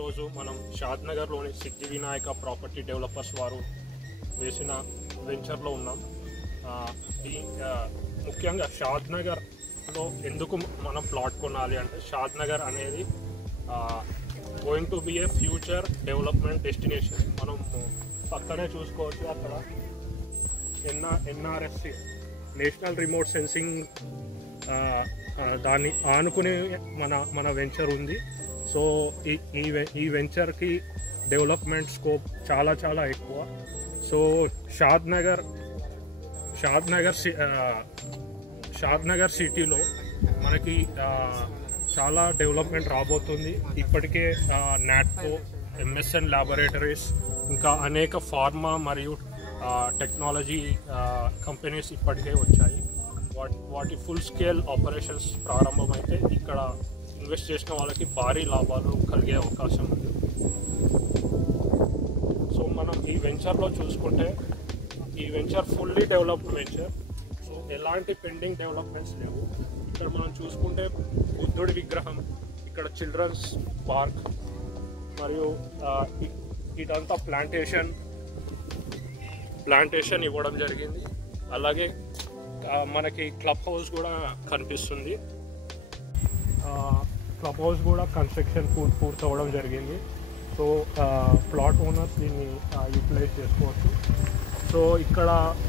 ఈరోజు మనం షాద్నగర్లోని సిద్ధి Vinayaka property developers వారు వేసిన వెంచర్లో ఉన్నాం. ముఖ్యంగా షాద్నగర్లో ఎందుకు మనం ప్లాట్ కొనాలి అంటే, షాద్నగర్ అనేది going to be A future development destination. మనం పక్కనే చూసుకోవచ్చు, అక్కడ ఎన్ఆర్ఎస్సి నేషనల్ రిమోట్ సెన్సింగ్ దాన్ని ఆనుకుని మన వెంచర్ ఉంది. సో ఈ వెంచర్కి డెవలప్మెంట్ స్కోప్ చాలా ఎక్కువ. సో షాద్నగర్ సిటీలో మనకి చాలా డెవలప్మెంట్ రాబోతుంది. ఇప్పటికే నాట్కో, ఎంఎస్ఎన్ ల్యాబొరేటరీస్, ఇంకా అనేక ఫార్మా మరియు టెక్నాలజీ కంపెనీస్ ఇప్పటికే వచ్చాయి. వాటి ఫుల్ స్కేల్ ఆపరేషన్స్ ప్రారంభమైతే ఇక్కడ ఇన్వెస్ట్ చేసిన వాళ్ళకి భారీ లాభాలు కలిగే అవకాశం ఉంది. సో మనం ఈ వెంచర్లో చూసుకుంటే, ఈ venture fully developed venture. So ఎలాంటి పెండింగ్ డెవలప్మెంట్స్ లేవు. ఇక్కడ మనం చూసుకుంటే బుద్ధుడి విగ్రహం, ఇక్కడ చిల్డ్రన్స్ పార్క్, మరియు ఇదంతా ప్లాంటేషన్ ఇవ్వడం జరిగింది. అలాగే మనకి క్లబ్ హౌస్ కూడా కనిపిస్తుంది. క్లబ్ హౌస్ కూడా కన్స్ట్రక్షన్ పూర్తవడం జరిగింది. సో ప్లాట్ ఓనర్స్ దీన్ని యూటిలైజ్ చేసుకోవచ్చు. సో ఇక్కడ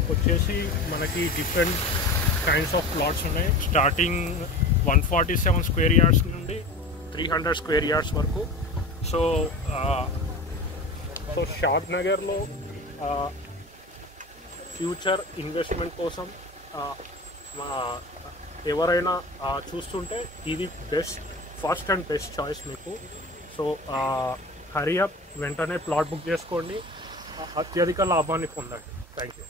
వచ్చేసి మనకి డిఫరెంట్ కైండ్స్ ఆఫ్ ప్లాట్స్ ఉన్నాయి. స్టార్టింగ్ 147 స్క్వేర్ యార్డ్స్ నుండి 300 స్క్వేర్ యార్డ్స్ వరకు. సో షాద్నగర్లో ఫ్యూచర్ ఇన్వెస్ట్మెంట్ కోసం ఎవరైనా చూస్తుంటే ఇది ఫస్ట్ అండ్ బెస్ట్ చాయిస్ మీకు. సో హరీ అప్, వెంటనే ప్లాట్ బుక్ చేసుకోండి, అత్యధిక లాభాన్ని పొందండి. Thank you.